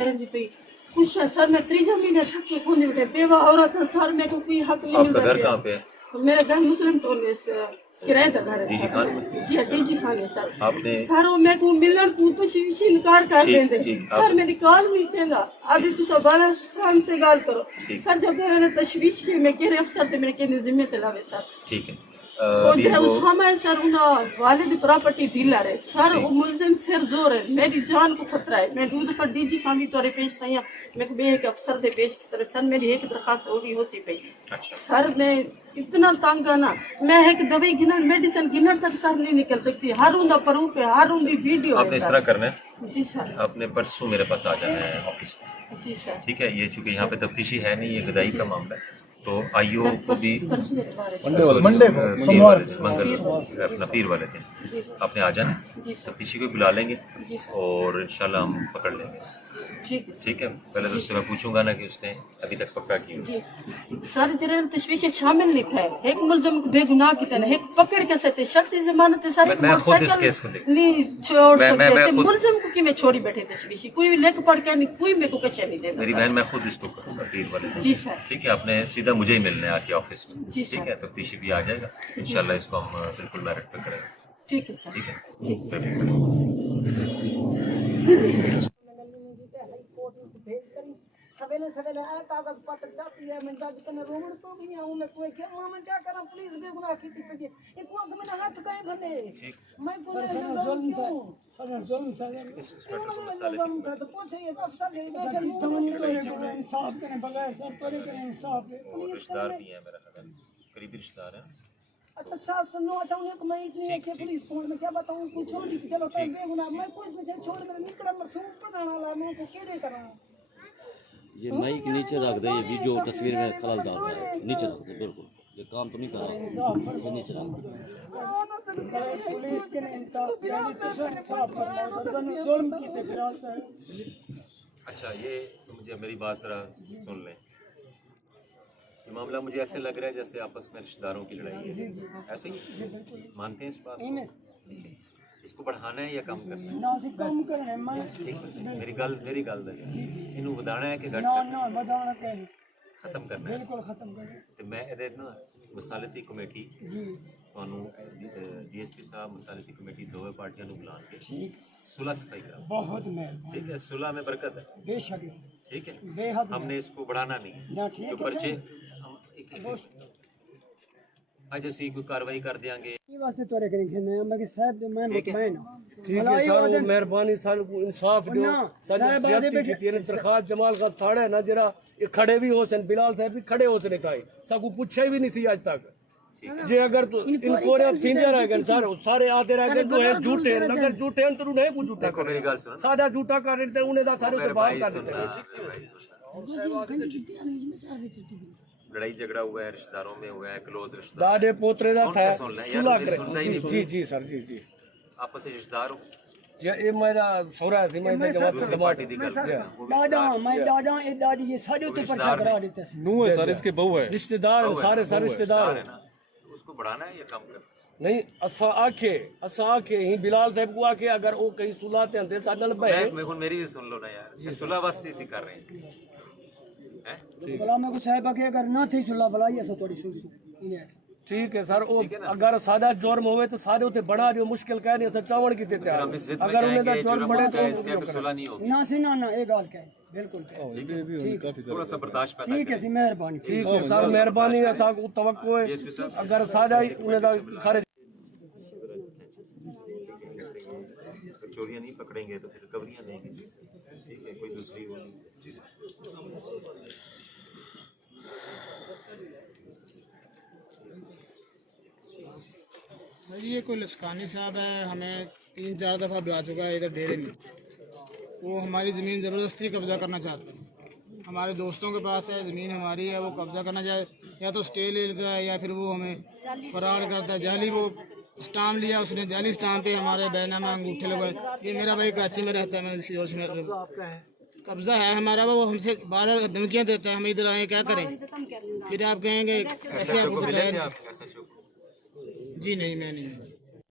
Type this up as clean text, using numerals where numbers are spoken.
कुछ सर मैं 3 महीने थक के खोने बैठे बेवा औरत है सर मेरे को कोई हक नहीं मिलता। आपका घर कहाँ पे है? मेरा घर मुस्लिम टोले से किराए का घर है। डीजी खान में? जी डीजी खान है सर। आपने सर वो मेरे को मिलन पूछो शिवशी इनकार कर देंगे सर मेरी कॉल नहीं चेंदा अभी तो सब बड़ा शान से गाल करो सर जब मैंने तशवीश की मैं कह रहे अफसर थे मेरे कहने जिम्मे तलावे सर ठीक है उसामा है सर उना वालिद प्रॉपर्टी डीलर है सर वो मुलजिम सिर जोर है मेरी जान को खतरा है मैं दूध पर डीजी खामी तोरे पेश नहीं मेरे को बे एक अफसर दे पेश करे तन मेरी एक दरखास्त होगी हो सी पे सर मैं इतना तंग है ना मैं एक दवाई गिनर मेडिसिन गिनर तक सर नहीं निकल सकती हर उनका प्रूफ है हर उनकी वीडियो है। आपने इस तरह करना है जी सर आपने परसों मेरे पास आ जाना है ऑफिस में। जी सर ठीक है ये चूंकि यहाँ पे तफ्तीशी है नहीं ये गदाई का मामला है तो आईओ को भी मंडे को मंगल अपना पीर वाले दिन आपने आ जाना तफ्तीशी को बुला लेंगे और इंशाल्लाह हम पकड़ लेंगे। ठीक है पहले तो उससे मैं पूछूंगा ना कि उसने अभी तक पक्का किया सर जरा तशवीश शामिल नहीं है एक मुलजिम को बेगुनाह की तरह एक पकड़ के सकते शख्स जमानत है सर मैं खुद इस केस को देख नहीं छोड़ सकते मुलजिम को कि मैं छोड़ी बैठे तशवीश कोई लेकर पढ़ के नहीं कोई मेरे को कच्चा नहीं देता मेरी बहन मैं खुद इसको करूंगा पीर वाले जी सर। ठीक है आपने सीधा मुझे ही मिलना है आके ऑफिस में जी ठीक है तफ्तीशी भी आ जाएगा इंशाल्लाह इसको हम बिल्कुल मेरिट पे करेंगे। ठीक है सर ठीक है सवेले सवेले आए कागज पत्र चाहती है मैं जज कने रोमन तो भी आऊं मैं कोई क्या मैं क्या करा पुलिस बेगुनाह की थी पे एक वक्त मैंने हाथ काहे भले मैं कोई जुल्म था सर जुल्म था तो पूछे ये अफसर ने बैठे इंसाफ करने बगैर सर करे करे इंसाफ रिश्तेदार भी है मेरा ख्याल करीबी रिश्तेदार है। अच्छा सास नो चाहूँ कि मैं इतनी है कि पुलिस फोन में क्या बताऊं कुछ छोड़ दी चलो तो बेगुनाह मैं कुछ में छोड़ मेरे निकला मासूम पढ़ाना ला मैं को केड़े करा ये माइक नीचे रख दे ये वीडियो तस्वीर में खलल डाल रहा है नीचे रख दे बिल्कुल ये काम तो नहीं कर रहा ये नीचे रख दे पुलिस के इंसाफ यानी तो इंसाफ करना है जुल्म की तकरार है। अच्छा ये मुझे मेरी बात जरा सुन लें ये मामला मुझे ऐसे लग रहा है जैसे आपस में रिश्तेदारों की लड़ाई है ऐसे ही मानते हैं इस बात को इसको बढ़ाना है या कम करना है? ना से कम करना है मैं मेरी गल इन्हों ਵਧਾਣਾ है कि घट ना ना ਵਧਾਣਾ कहीं खत्म करना है बिल्कुल खत्म करना ਤੇ ਮੈਂ ਇਹਦੇ ਨਾ ਮਸਾਲਤੀ ਕਮੇਟੀ जी ਤੁਹਾਨੂੰ ਡੀਐਸਪੀ ਸਾਹਿਬ ਮਸਾਲਤੀ ਕਮੇਟੀ ਦੋਵੇਂ ਪਾਰਟੀਆਂ ਨੂੰ ਬੁਲਾ ਕੇ ठीक सुलह सफाई करा बहुत मेहरबानी ठीक है सुलह में बरकत है बेशक ठीक है बेहद हमने इसको बढ़ाना नहीं ना ठीक जो पर्चे आज ਅਸੀਂ कोई कार्रवाई कर देंगे वास्ते तोरे करेंगे मैं कि साहब मैं मुतमईन ठीक है सर मेहरबानी साल को इंसाफ दो सर ज्यादती की तेरे दरखास्त जमाल का थाड़ा है ना जरा ये खड़े भी हो सन बिलाल साहब भी खड़े हो सने काई सबको पूछा भी नहीं सी आज तक जे अगर तो इनको रे सीधे रह गए सारे आते रह गए तो है झूठे अगर झूठे हैं तो उन्हें को झूठा देखो मेरी गल सुनो सादा झूठा कर देते उन्हें दा सारे तो बाहर कर देते लड़ाई झगड़ा हुआ है रिश्तेदारों में हुआ है क्लोज रिश्तेदार दादे पोतरे दा था सुलह करे जी जी सर जी जी आपस में रिश्तेदार हो जे ये मेरा सोरा थी मैं दूसरी पार्टी दी गल दादा मैं दादा ए दादी ये सारे तो पर्चा करा देते नू है सर इसके बहू है रिश्तेदार सारे सर रिश्तेदार है ना उसको बढ़ाना है या कम करना नहीं असा आखे ही बिलाल साहब को आके अगर वो कहीं सुलाते हैं साडे नाल भाई मैं मेरी भी सुन लो ना यार ये सुलह वास्ते इसी कर रहे हैं भला मैं को साहब के अगर ना थी सुला भला ये सो थोड़ी सुन इन्हें ठीक है सर वो अगर सादा जुर्म होवे तो सारे उते बना दियो मुश्किल कह नहीं सर चावण की देते अगर उन्हें दा जुर्म बड़े तो सुलह नहीं होगी ना सी ना ना एक गाल कह बिल्कुल काफी थोड़ा सा बर्दाश्त पैदा ठीक है सी मेहरबानी ठीक है सर मेहरबानी है साहब को तवक्को है अगर सादा उन्हें दा खारिज चोरियां नहीं पकड़ेंगे तो फिर रिकवरियां देंगे ठीक है कोई दूसरी चीज ये कोई लस्कानी साहब है हमें 3-4 दफ़ा बुला चुका है इधर डेरे में वो हमारी ज़मीन ज़बरदस्ती कब्ज़ा करना चाहते हैं हमारे दोस्तों के पास है ज़मीन हमारी है वो कब्ज़ा करना चाहे या तो स्टे ले लेता है या फिर वो हमें फरार करता है जाली वो स्टाम्प लिया उसने जाली स्टाम्प पे हमारे बैनामा अंगूठे लगाए ये मेरा भाई कराची में रहता है मैं इसी और कब्ज़ा है हमारा वो हमसे बार धमकियाँ देता है हम इधर आए क्या करें फिर आप कहेंगे ऐसे आपको मिलेंगे आप जी नहीं मैं नहीं